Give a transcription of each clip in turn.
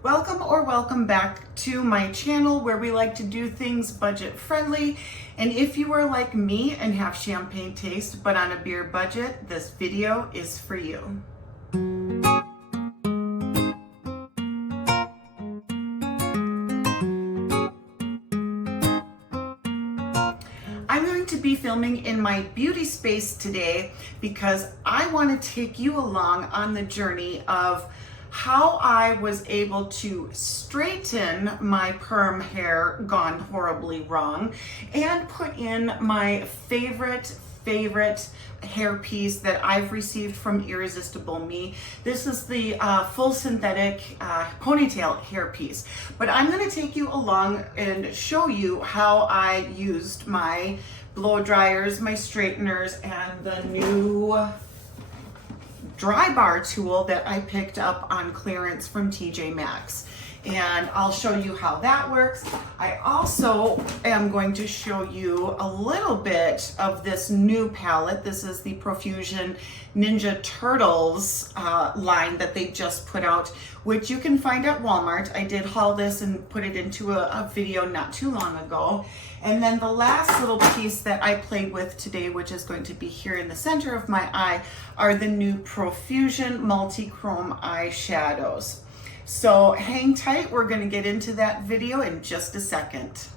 Welcome back to my channel where we like to do things budget friendly. And if you are like me and have champagne taste but on a beer budget, this video is for you. I'm going to be filming in my beauty space today because I want to take you along on the journey of how I was able to straighten my perm hair gone horribly wrong and put in my favorite hairpiece that I've received from Irresistible Me. This is the full synthetic ponytail hairpiece. But I'm going to take you along and show you how I used my blow dryers, my straighteners, and the new Drybar tool that I picked up on clearance from TJ Maxx. And I'll show you how that works. I also am going to show you a little bit of this new palette. This is the Profusion Ninja Turtles line that they just put out, which you can find at Walmart. I did haul this and put it into a video not too long ago. And then the last little piece that I played with today, which is going to be here in the center of my eye, are the new Profusion multi-chrome eyeshadows. So hang tight, we're gonna get into that video in just a second.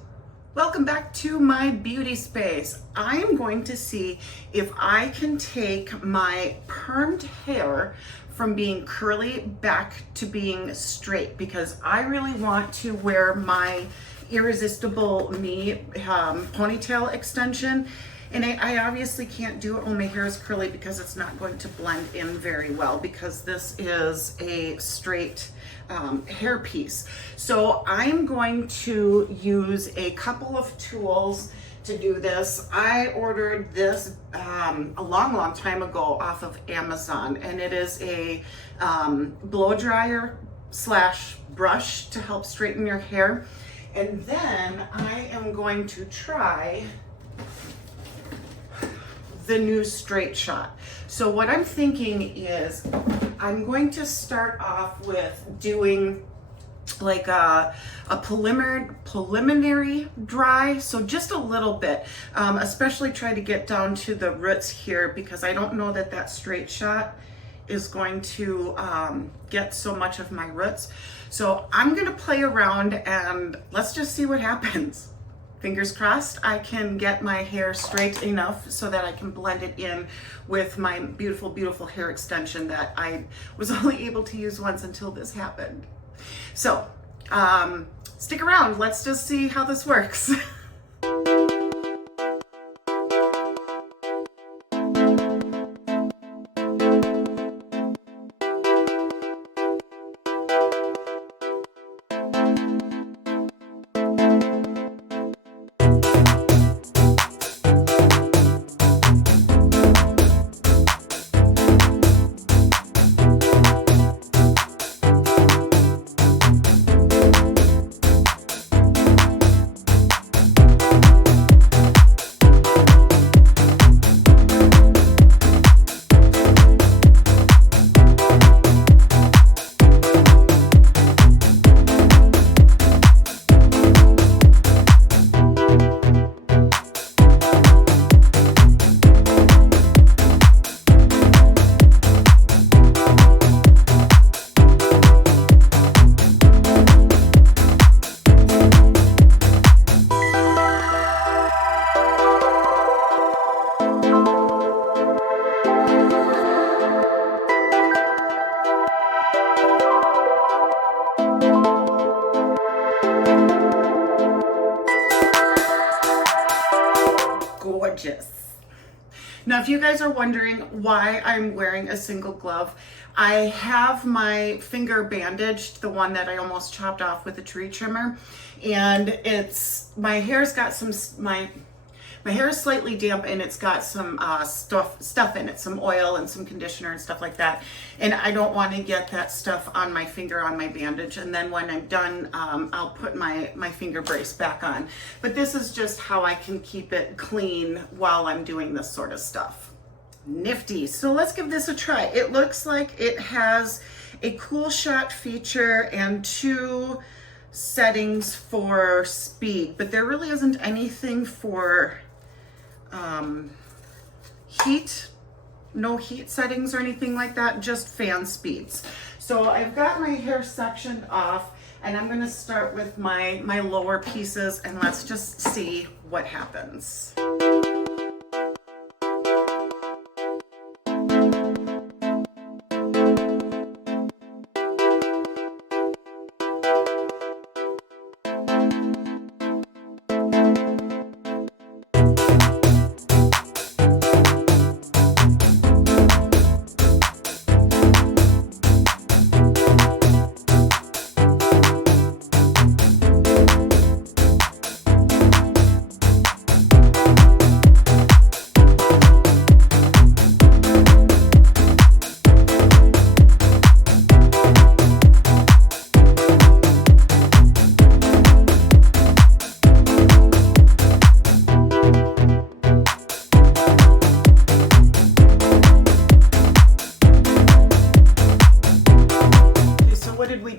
Welcome back to my beauty space. I'm going to see if I can take my permed hair from being curly back to being straight, because I really want to wear my Irresistible Me ponytail extension. And I obviously can't do it when my hair is curly because it's not going to blend in very well, because this is a straight hair piece. So I'm going to use a couple of tools to do this. I ordered this a long time ago off of Amazon, and it is a blow dryer slash brush to help straighten your hair. And then I am going to try the new Straight Shot. So what I'm thinking is I'm going to start off with doing like a preliminary dry, so just a little bit, especially try to get down to the roots here, because I don't know that Straight Shot is going to get so much of my roots. So I'm gonna play around and let's just see what happens. Fingers crossed I can get my hair straight enough so that I can blend it in with my beautiful hair extension that I was only able to use once until this happened. So stick around, let's just see how this works. Gorgeous. Now, if you guys are wondering why I'm wearing a single glove, I have my finger bandaged, the one that I almost chopped off with a tree trimmer, and my hair's got some, my hair is slightly damp and it's got some stuff in it, some oil and some conditioner and stuff like that. And I don't want to get that stuff on my finger, on my bandage. And then when I'm done, I'll put my finger brace back on. But this is just how I can keep it clean while I'm doing this sort of stuff. Nifty. So let's give this a try. It looks like it has a cool shot feature and 2 settings for speed, but there really isn't anything for heat, no heat settings or anything like that, just fan speeds. So I've got my hair sectioned off, and I'm gonna start with my lower pieces, and let's just see what happens.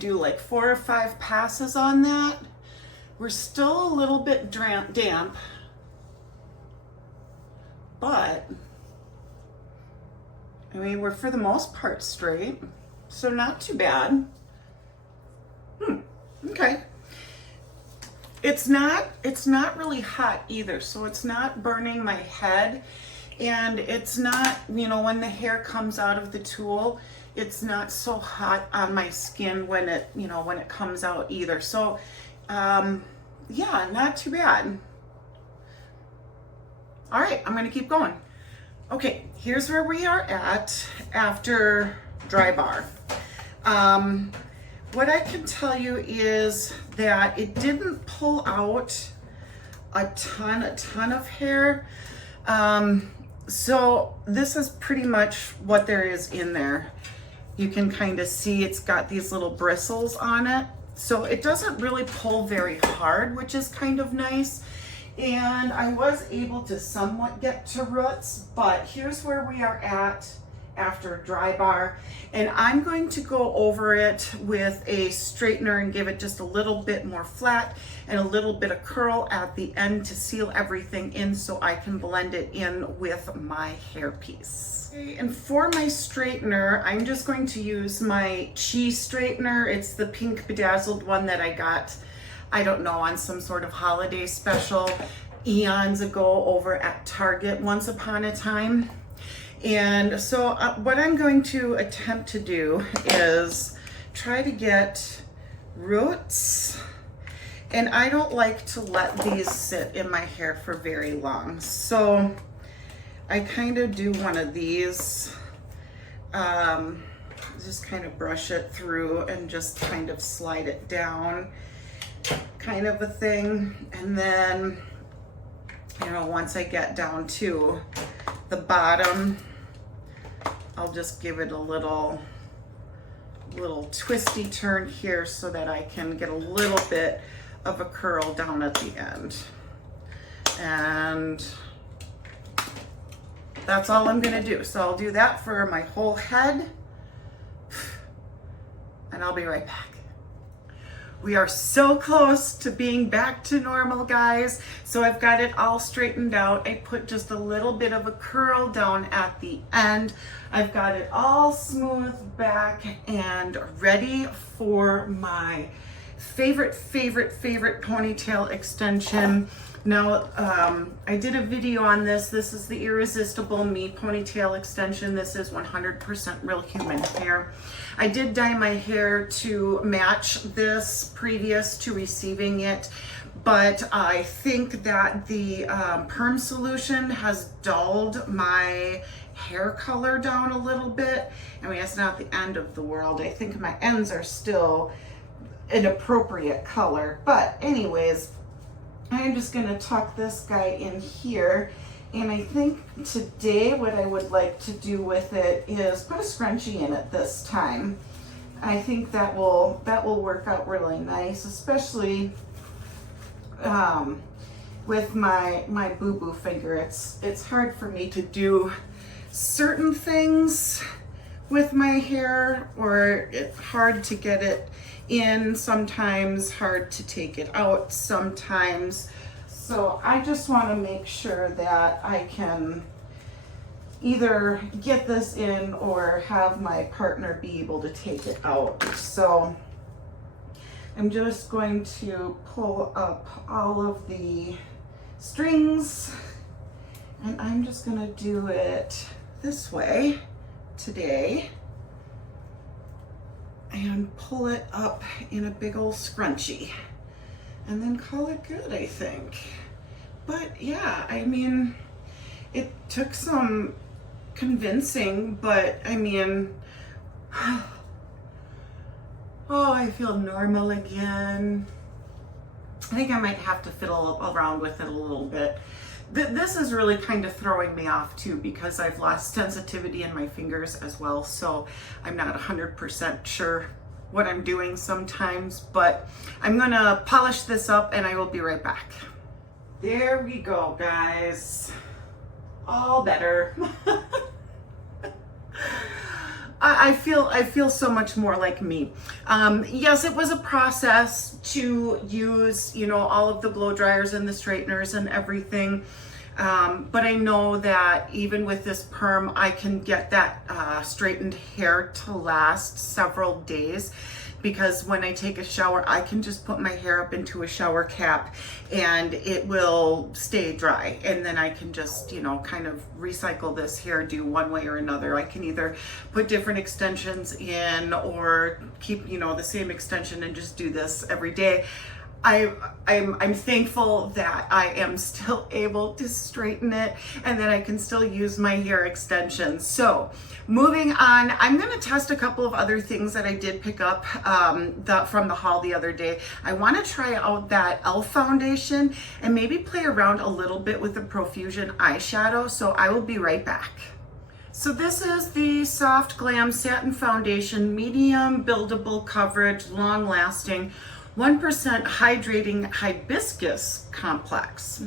Like 4 or 5 passes on that. We're still a little bit damp, but I mean, we're for the most part straight, so not too bad. Okay. It's not really hot either, so it's not burning my head, and it's not, you know, when the hair comes out of the tool, it's not so hot on my skin when it, you know, when it comes out either. So, yeah, not too bad. All right, I'm gonna keep going. Okay, here's where we are at after Drybar. What I can tell you is that it didn't pull out a ton of hair. So this is pretty much what there is in there. You can kind of see it's got these little bristles on it. So it doesn't really pull very hard, which is kind of nice. And I was able to somewhat get to roots, but here's where we are at after Drybar. And I'm going to go over it with a straightener and give it just a little bit more flat and a little bit of curl at the end to seal everything in so I can blend it in with my hairpiece. Okay, and for my straightener, I'm just going to use my cheese straightener. It's the pink bedazzled one that I got, I don't know, on some sort of holiday special eons ago over at Target once upon a time. And so what I'm going to attempt to do is try to get roots, and I don't like to let these sit in my hair for very long. So I kind of do one of these, just kind of brush it through and just kind of slide it down, kind of a thing. And then, you know, once I get down to the bottom, I'll just give it a little twisty turn here so that I can get a little bit of a curl down at the end. And that's all I'm gonna do. So I'll do that for my whole head, and I'll be right back. We are so close to being back to normal, guys. So I've got it all straightened out. I put just a little bit of a curl down at the end. I've got it all smooth back and ready for my favorite ponytail extension. Now, I did a video on this. This is the Irresistible Me ponytail extension. This is 100% real human hair. I did dye my hair to match this previous to receiving it, but I think that the perm solution has dulled my hair color down a little bit. I mean, it's not the end of the world. I think my ends are still an appropriate color, but anyways, I'm just gonna tuck this guy in here. And I think today what I would like to do with it is put a scrunchie in it this time. I think that will work out really nice, especially with my boo-boo finger. It's hard for me to do certain things with my hair, or it's hard to get it in sometimes, hard to take it out sometimes. So I just want to make sure that I can either get this in or have my partner be able to take it out. So I'm just going to pull up all of the strings, and I'm just going to do it this way today and pull it up in a big old scrunchie and then call it good, I think. But yeah, I mean, it took some convincing, but I mean, oh, I feel normal again. I think I might have to fiddle around with it a little bit. This is really kind of throwing me off too, because I've lost sensitivity in my fingers as well, so I'm not 100% sure what I'm doing sometimes, but I'm gonna polish this up and I will be right back. There we go, guys. All better. I feel so much more like me. Yes, it was a process to use, you know, all of the blow dryers and the straighteners and everything. But I know that even with this perm, I can get that straightened hair to last several days, because when I take a shower, I can just put my hair up into a shower cap and it will stay dry. And then I can just, you know, kind of recycle this hairdo one way or another. I can either put different extensions in or keep, you know, the same extension and just do this every day. I'm thankful that I am still able to straighten it and that I can still use my hair extensions. So moving on, I'm going to test a couple of other things that I did pick up from the haul the other day. I want to try out that e.l.f. foundation and maybe play around a little bit with the Profusion eyeshadow. So I will be right back. So this is the Soft Glam Satin Foundation, medium buildable coverage, long lasting, 1% hydrating hibiscus complex.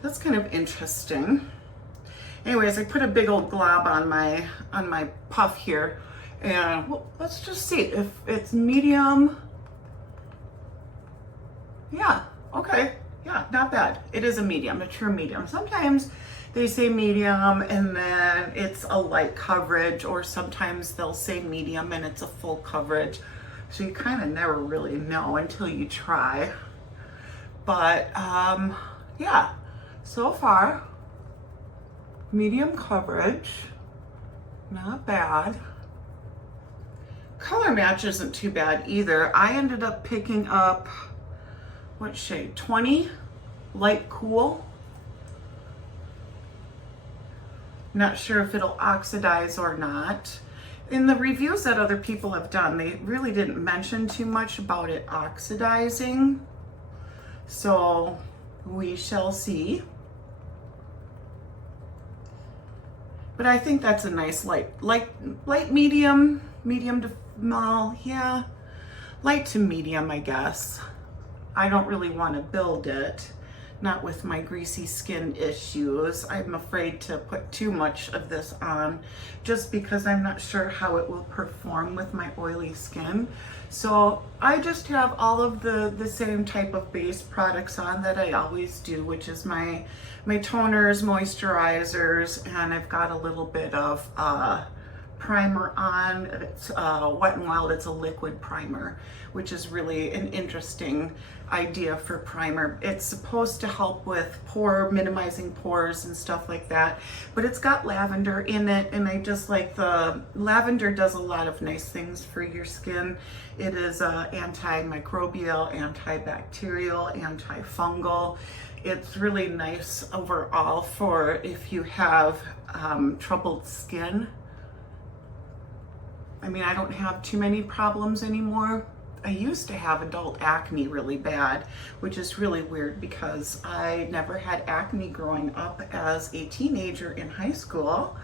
That's kind of interesting. Anyways, I put a big old glob on my puff here, and well, let's just see if it's medium. Yeah, okay, yeah, not bad. It is a medium, a true medium. Sometimes they say medium and then it's a light coverage, or sometimes they'll say medium and it's a full coverage. So you kind of never really know until you try. But yeah, so far, medium coverage, not bad. Color match isn't too bad either. I ended up picking up, what shade? 20, light cool. Not sure if it'll oxidize or not. In the reviews that other people have done, they really didn't mention too much about it oxidizing. So we shall see. But I think that's a nice light medium to small, yeah. Light to medium, I guess. I don't really want to build it. Not with my greasy skin issues. I'm afraid to put too much of this on just because I'm not sure how it will perform with my oily skin. So I just have all of the same type of base products on that I always do, which is my toners, moisturizers, and I've got a little bit of primer on. It's Wet n Wild. It's a liquid primer, which is really an interesting idea for primer. It's supposed to help with minimizing pores and stuff like that, but it's got lavender in it, and I just like the lavender. Does a lot of nice things for your skin. It is antimicrobial, antibacterial, antifungal. It's really nice overall for if you have troubled skin. I mean, I don't have too many problems anymore. I used to have adult acne really bad, which is really weird because I never had acne growing up as a teenager in high school.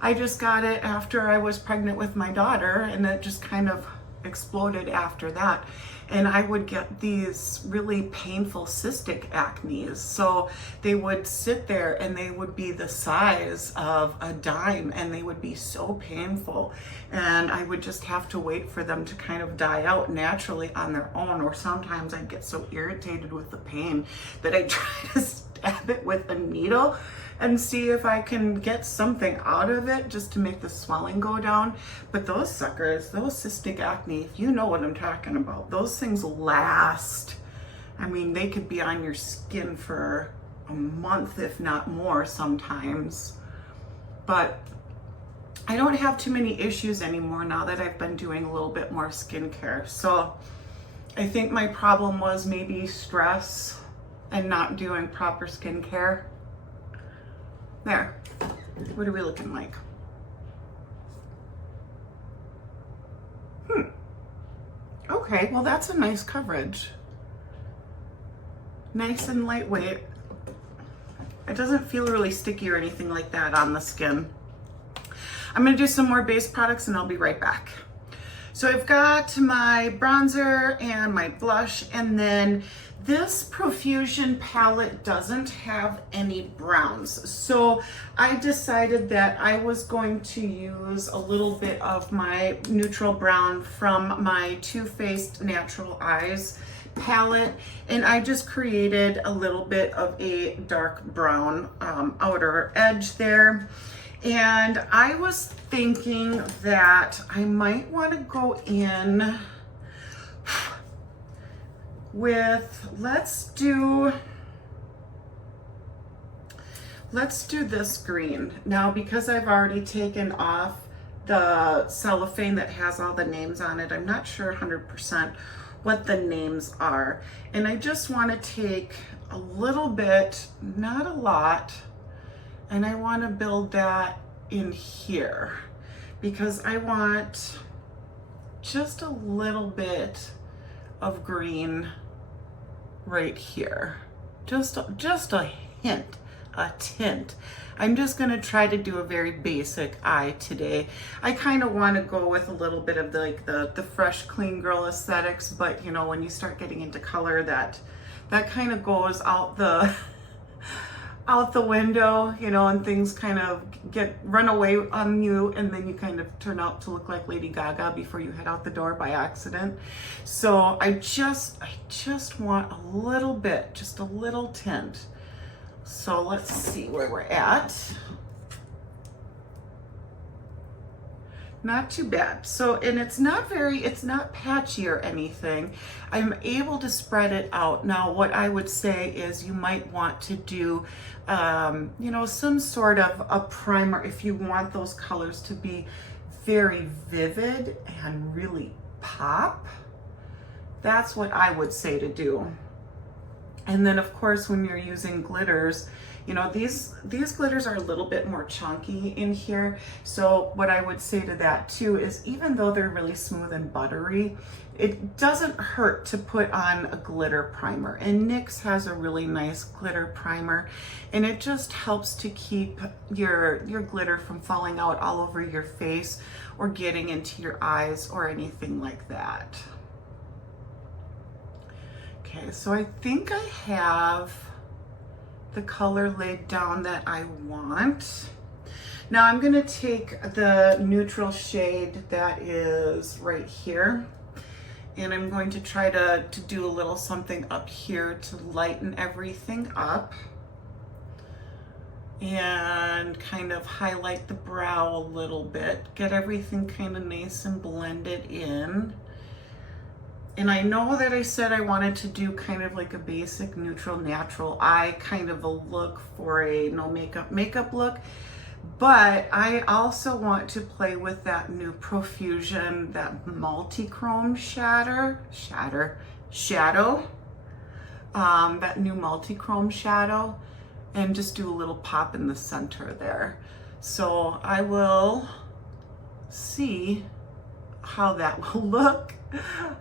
I just got it after I was pregnant with my daughter, and it just kind of exploded after that. And I would get these really painful cystic acnes. So they would sit there and they would be the size of a dime and they would be so painful. And I would just have to wait for them to kind of die out naturally on their own. Or sometimes I'd get so irritated with the pain that I'd try to stab it with a needle and see if I can get something out of it just to make the swelling go down. But those suckers, those cystic acne, if you know what I'm talking about, those things last. I mean, they could be on your skin for a month, if not more sometimes. But I don't have too many issues anymore now that I've been doing a little bit more skincare. So I think my problem was maybe stress and not doing proper skincare. There, what are we looking like? Okay, well that's a nice coverage. Nice and lightweight. It doesn't feel really sticky or anything like that on the skin. I'm gonna do some more base products and I'll be right back. So I've got my bronzer and my blush, and then this Profusion palette doesn't have any browns. So I decided that I was going to use a little bit of my neutral brown from my Too Faced Natural Eyes palette, and I just created a little bit of a dark brown outer edge there. And I was thinking that I might want to go in with, let's do this green. Now, because I've already taken off the cellophane that has all the names on it, I'm not sure 100% what the names are. And I just want to take a little bit, not a lot, and I want to build that in here because I want just a little bit of green right here. Just a hint, a tint. I'm just gonna try to do a very basic eye today. I kind of want to go with a little bit of the fresh, clean girl aesthetics, but you know, when you start getting into color, that kind of goes out the window, you know, and things kind of run away on you, and then you kind of turn out to look like Lady Gaga before you head out the door by accident. So I just want a little bit, just a little tint. So let's see where we're at. Not too bad. So, and it's not patchy or anything. I'm able to spread it out. Now, what I would say is you might want to do, you know, some sort of a primer if you want those colors to be very vivid and really pop. That's what I would say to do. And then of course, when you're using glitters, you know, these glitters are a little bit more chunky in here. So what I would say to that too is, even though they're really smooth and buttery, it doesn't hurt to put on a glitter primer. And NYX has a really nice glitter primer, and it just helps to keep your glitter from falling out all over your face or getting into your eyes or anything like that. Okay, so I think I have the color laid down that I want. Now I'm gonna take the neutral shade that is right here, and I'm going to try to do a little something up here to lighten everything up and kind of highlight the brow a little bit, get everything kind of nice and blended in. And I know that I said I wanted to do kind of like a basic neutral natural eye kind of a look for a no makeup look, but I also want to play with that new Profusion, that multi-chrome shadow, that new multi-chrome shadow, and just do a little pop in the center there. So I will see how that will look.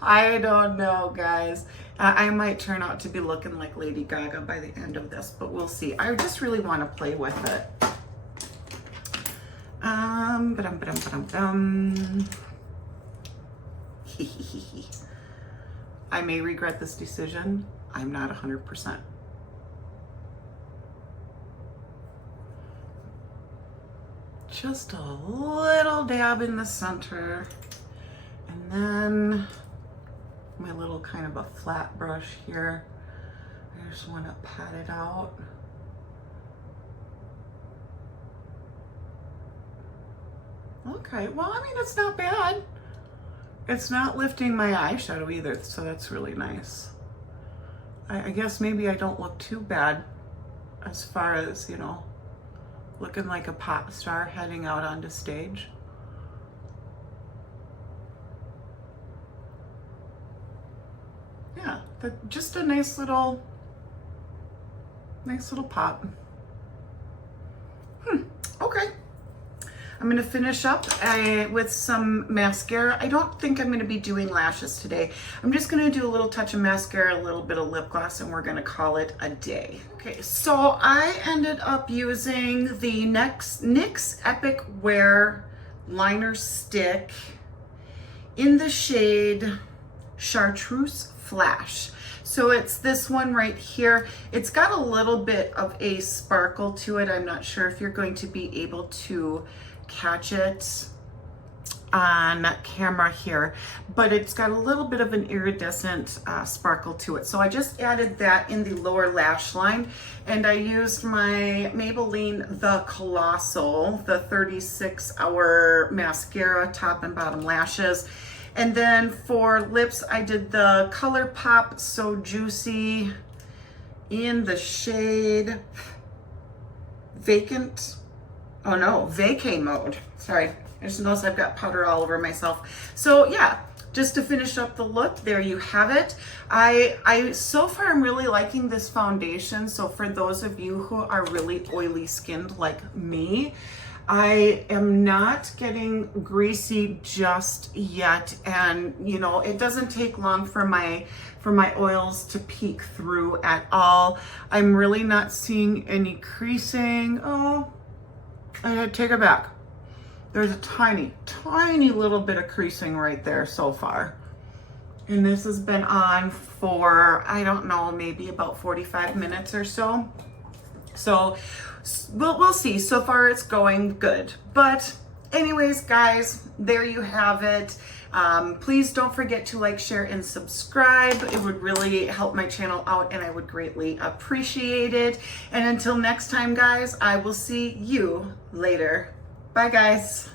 I don't know, guys. I might turn out to be looking like Lady Gaga by the end of this, but we'll see. I just really want to play with it. I may regret this decision. I'm not 100%. Just a little dab in the center. And then my little kind of a flat brush here. I just want to pat it out. Okay, well, I mean, it's not bad. It's not lifting my eyeshadow either, so that's really nice. I guess maybe I don't look too bad as far as, you know, looking like a pop star heading out onto stage. Yeah, just a nice little pop. Okay. I'm going to finish up with some mascara. I don't think I'm going to be doing lashes today. I'm just going to do a little touch of mascara, a little bit of lip gloss, and we're going to call it a day. Okay, so I ended up using the NYX Epic Wear Liner Stick in the shade Chartreuse Flash. So it's this one right here. It's got a little bit of a sparkle to it. I'm not sure if you're going to be able to catch it on camera here, but it's got a little bit of an iridescent sparkle to it. So I just added that in the lower lash line, and I used my Maybelline The Colossal, the 36-hour mascara, top and bottom lashes. And then for lips, I did the ColourPop So Juicy in the shade Vacant. Oh no, vacay mode. Sorry, I just noticed I've got powder all over myself. So yeah, just to finish up the look, there you have it. I so far I'm really liking this foundation. So for those of you who are really oily skinned like me, I am not getting greasy just yet, and you know, it doesn't take long for my oils to peek through at all. I'm really not seeing any creasing. Oh, I take it back. There's a tiny little bit of creasing right there so far. And this has been on for, I don't know, maybe about 45 minutes or so. So we'll see. So far it's going good. But anyways, guys, there you have it. Please don't forget to like, share, and subscribe. It would really help my channel out, and I would greatly appreciate it. And until next time, guys, I will see you later. Bye, guys.